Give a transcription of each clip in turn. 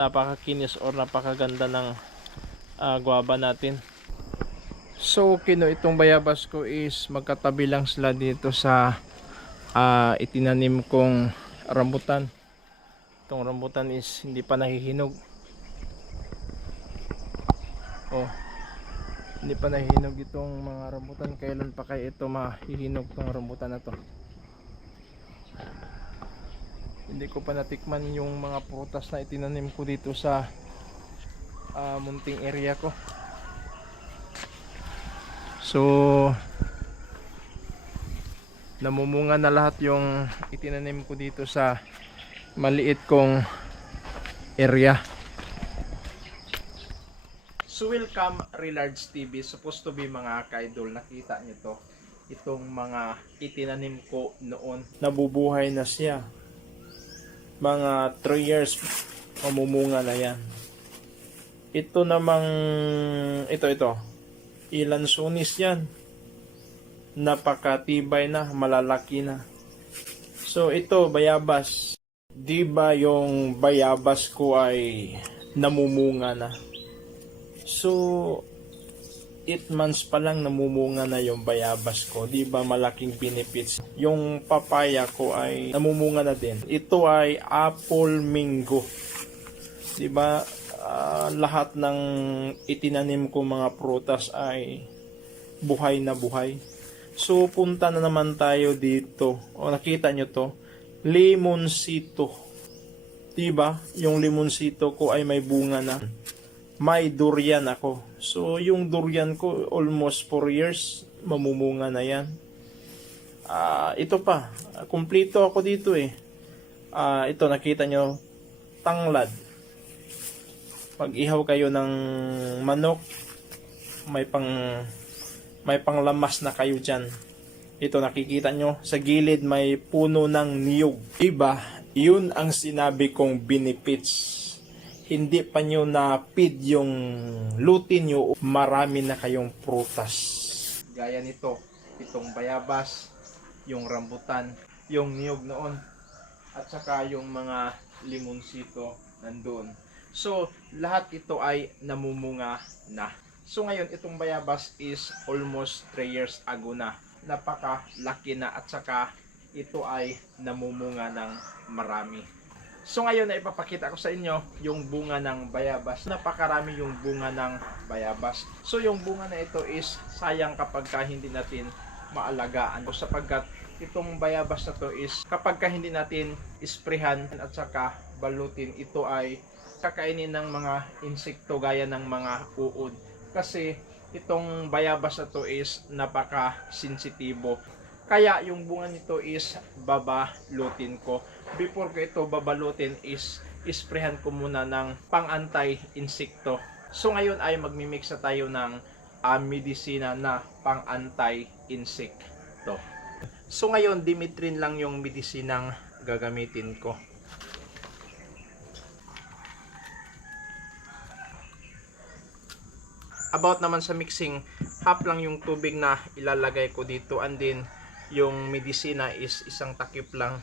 napakakinis or napakaganda ng ah, guava natin. So, kino itong bayabas ko is magkatabi lang sila dito sa ah, itinanim kong rambutan. Itong rambutan is hindi pa nahihinog. Oh. Hindi pa nahihinog itong mga rambutan. Kailan pa kaya ito mahihinog itong rambutan na to? Hindi ko pa natikman yung mga prutas na itinanim ko dito sa ah, munting area ko. So namumunga na lahat yung itinanim ko dito sa maliit kong area. So welcome Relards TV. Supposed to be mga ka-idol. Nakita nyo to. Itong mga itinanim ko noon. Nabubuhay na siya. Mga 3 years mamumunga na yan. Ito namang ito ito. Ilan sunis yan. Napakatibay na, malalaki na. So ito bayabas. Di ba yung bayabas ko ay namumunga na? So, 8 months pa lang namumunga na yung bayabas ko. Di ba malaking benefits? Yung papaya ko ay namumunga na din. Ito ay apple mango. Di ba ah, lahat ng itinanim ko mga prutas ay buhay na buhay. So, punta na naman tayo dito. O, nakita nyo to? Limonsito. Diba? Yung limonsito ko ay may bunga na may durian ako. So, yung durian ko, almost 4 years, mamumunga na yan. Ah, ito pa, kumplito ako dito eh. Ah, ito, nakita nyo, tanglad. Pag ihaw kayo ng manok, may pang may panglamas na kayo dyan. Ito nakikita nyo, sa gilid may puno ng niyog. Diba? Yun ang sinabi kong benefits hindi pa nyo na-feed yung lutin nyo, marami na kayong prutas. Gaya nito, itong bayabas, yung rambutan, yung niyog noon, at saka yung mga limonsito nandun. So, lahat ito ay namumunga na. So, ngayon, itong bayabas is almost 3 years ago na. Napakalaki na at saka ito ay namumunga ng marami. So ngayon na ipapakita ko sa inyo yung bunga ng bayabas. Napakarami yung bunga ng bayabas. So yung bunga na ito is sayang kapag ka hindi natin maalagaan. O sapagkat itong bayabas na to is kapag ka hindi natin isprehan at saka balutin, ito ay kakainin ng mga insekto gaya ng mga uod. Kasi itong bayabas na to is napaka-sensitibo. Kaya yung bunga nito is babalutin ko. Before ko ito babalutin is isprehan ko muna ng pang-anti-insekto. So ngayon ay magmimix na tayo ng ah, medisina na pang-anti-insekto. So ngayon Dimitrin lang yung medisinang gagamitin ko. About naman sa mixing, half lang yung tubig na ilalagay ko dito and then yung medisina is isang takip lang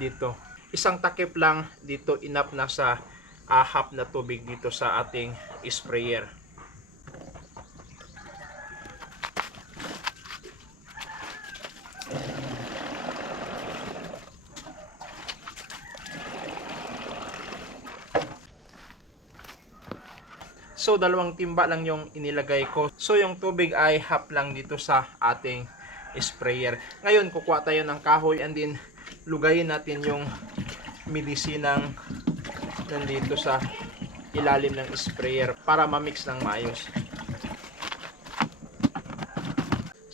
dito. Isang takip lang dito enough na sa ahap na tubig dito sa ating sprayer. So, dalawang timba lang yung inilagay ko. So, yung tubig ay half lang dito sa ating sprayer. Ngayon, kukuha tayo ng kahoy and then lugayin natin yung medisinang nandito sa ilalim ng sprayer para ma-mix ng maayos.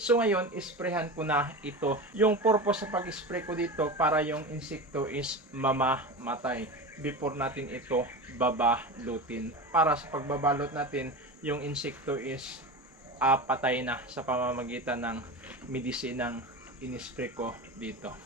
So ngayon, isprehan ko na ito. Yung purpose sa pag-spray ko dito para yung insekto is mamamatay before natin ito babalutin. Para sa pagbabalot natin, yung insekto is ah, patay na sa pamamagitan ng medisinang inispray ko dito.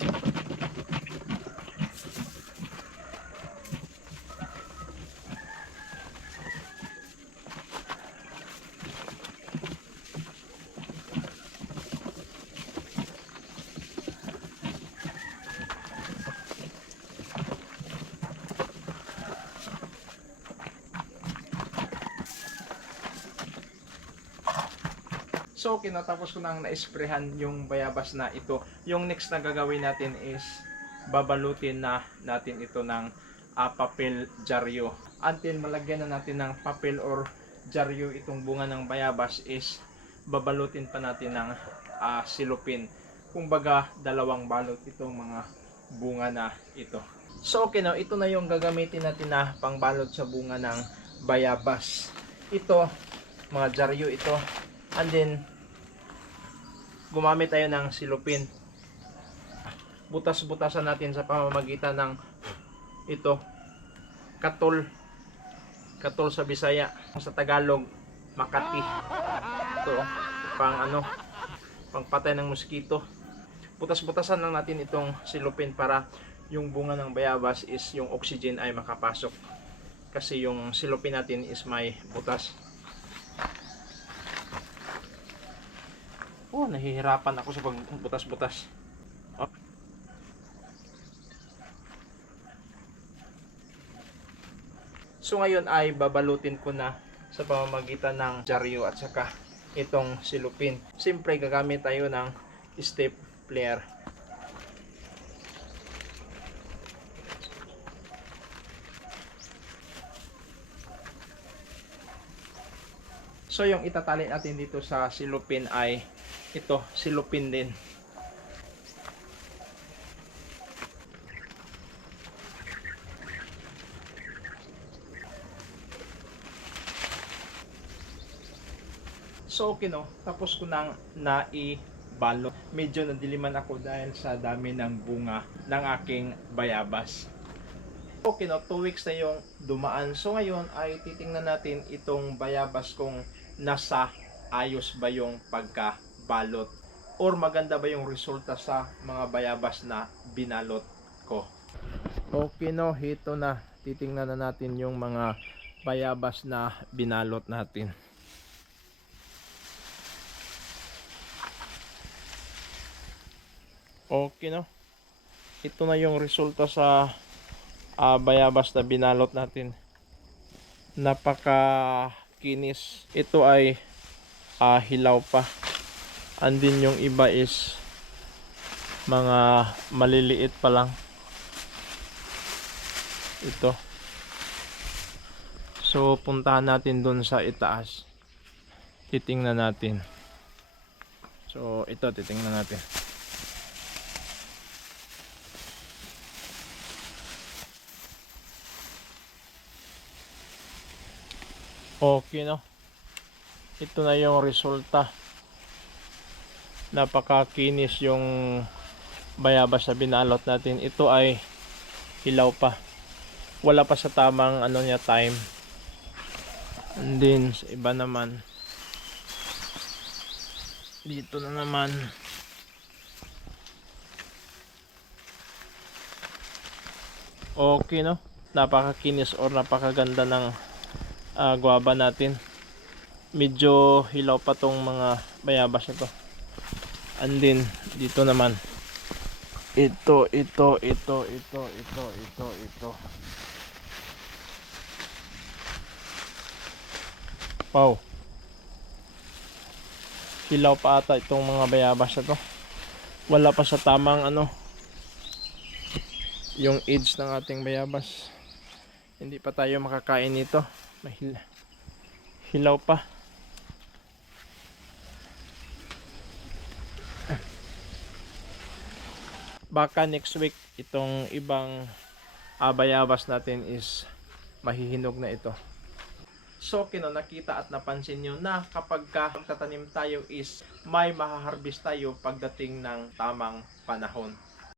So, kinatapos ko nang na-sprayhan yung bayabas na ito. Yung next na gagawin natin is babalutin na natin ito ng ah, papel dyaryo. Until malagyan na natin ng papel or dyaryo itong bunga ng bayabas is babalutin pa natin ng ah, silupin. Kumbaga, dalawang balot itong mga bunga na ito. So okay na, ito na yung gagamitin natin na pangbalot sa bunga ng bayabas. Ito, mga dyaryo ito. And then, gumamit tayo ng silupin. Butas-butasan natin sa pamamagitan ng ito, katol. Katol sa Bisaya. Sa Tagalog, Makati. Ito, pang ano, pang patay ng mosquito. Butas-butasan lang natin itong silupin para yung bunga ng bayabas is yung oxygen ay makapasok. Kasi yung silupin natin is may butas. Oh, nahihirapan ako sa pagbutas-butas. Oh. So ngayon ay babalutin ko na sa pamamagitan ng dyaryo at saka itong silupin. Siyempre gagamit tayo ng stapler. So yung itatali natin dito sa silupin ay ito, silupin din. So okay no, tapos ko nang naibalo. Medyo nadiliman ako dahil sa dami ng bunga ng aking bayabas. Okay no, 2 weeks na yung dumaan. So ngayon ay titingnan natin itong bayabas kung nasa ayos ba yung pagkabalot or maganda ba yung resulta sa mga bayabas na binalot ko. Okay no, ito na. Titingnan na natin yung mga bayabas na binalot natin. Okay no. Ito na yung resulta sa ah, bayabas na binalot natin. Napaka kinis. Ito ay ah, hilaw pa. Andin yung iba is mga maliliit pa lang. Ito. So puntahan natin dun sa itaas. Titingnan natin. So ito titingnan natin. Okay no. Ito na yung resulta. Napakakinis yung bayabas na binalot natin. Ito ay hilaw pa. Wala pa sa tamang ano niya time. And then sa iba naman. Dito na naman. Okay no. Napakakinis or napakaganda ng ah, guava natin. Medyo hilaw pa tong mga bayabas na to. And then, dito naman. Ito, ito, ito, ito, ito, ito, ito. Wow. Hilaw pa ata itong mga bayabas na to. Wala pa sa tamang ano. Yung edge ng ating bayabas. Hindi pa tayo makakain nito. Mahil hilaw pa. Baka next week itong ibang abayabas natin is mahihinog na ito. So, kino nakita at napansin nyo na kapag ka magtatanim tayo is may mahaharbis tayo pagdating ng tamang panahon.